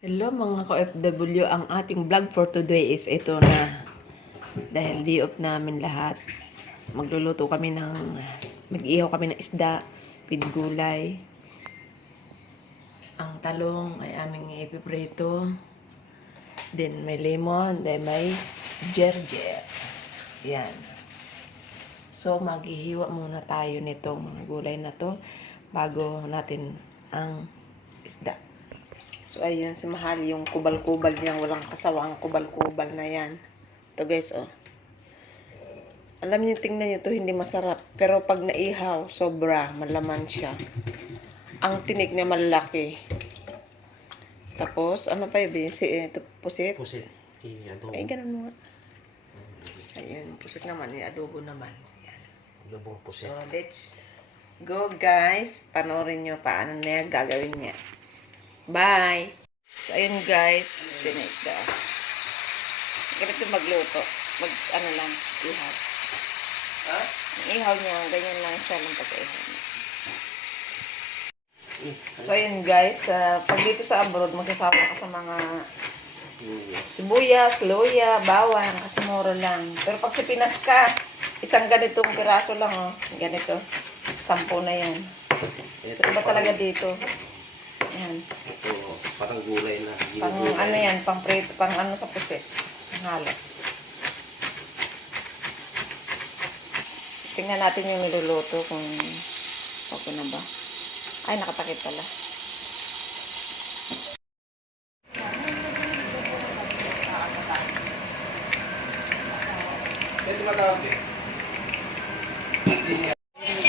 Hello mga ka-OFW, ang ating vlog for today is ito na. Dahil day off namin lahat, magluluto kami mag-ihaw kami ng isda, with gulay. Ang talong ay aming ipiprito. Then may lemon, then may gerger. Yan. So maghihiwa muna tayo nitong mga gulay na to bago natin ang isda. So, ayan, si Mahal, yung kubal-kubal niyang walang kasawang kubal-kubal na yan. Ito, guys, oh. Alam niyo, tingnan niyo to hindi masarap. Pero pag naihaw, sobra, malaman siya. Ang tinik niya malaki. Tapos, ano pa yun? Ito, pusit? Pusit. Adobo. Ay, ganun mo nga. Ayun, pusit naman, adobo naman. Yan. Adobong pusit. So, let's go, guys. Panoorin niyo paano na gagawin niya. Bye! So, ayun guys, pinisda. Ganito magluto. Ano lang, ihaw. Ha? Ang ihaw niya, ganyan lang siya ng pag-ihaw niya. So, ayun guys, pag dito sa abroad, magsasama ka sa mga sibuyas, luya, bawang, kasi mura lang. Pero pag sa Pinas ka, isang ganitong piraso lang, oh. Ganito. 10 na yan. So, iba talaga dito. Ayan. Ito, parang gulay na. Pang ano yan, pang prito, pang ano sa pusit. Ang halot. Tingnan natin yung niluluto kung okay na ba. Ay, nakatakip pala.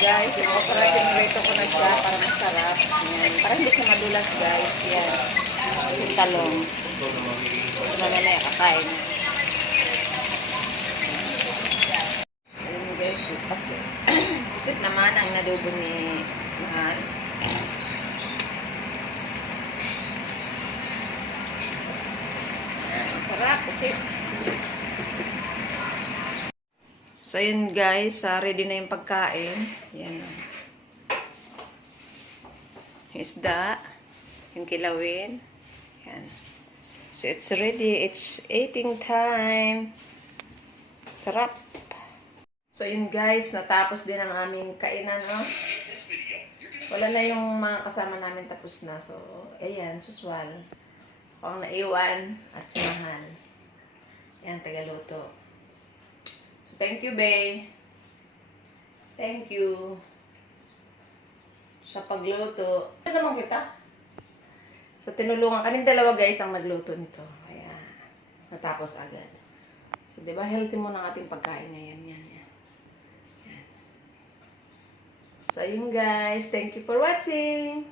Guys, yung okra, pinurito ko na siya para masarap. Yan. Para hindi siya madulas, guys. Yan. Yung talong. Ito na na kakain. Alam mo guys, pusit naman ang nadubo ni Mahal. Ang sarap, pusit. So, yun guys, ready na yung pagkain. Yan. Yung isda, yung kilawin. Yan. So, it's ready. It's eating time. Sarap. So, yun guys, natapos din ang aming kainan, no? Wala na yung mga kasama namin tapos na. So, ayan, suswal. Ako ang naiwan at si Mahal. Yan, tagaluto. Thank you, Bay. Thank you. Sa pagluto. Ano naman kita? So, tinulungan. Kaming dalawa, guys, ang nagluto nito. Kaya, natapos agad. So, diba, healthy mo ng ating pagkain ngayon. Yan. So, ayun, guys. Thank you for watching.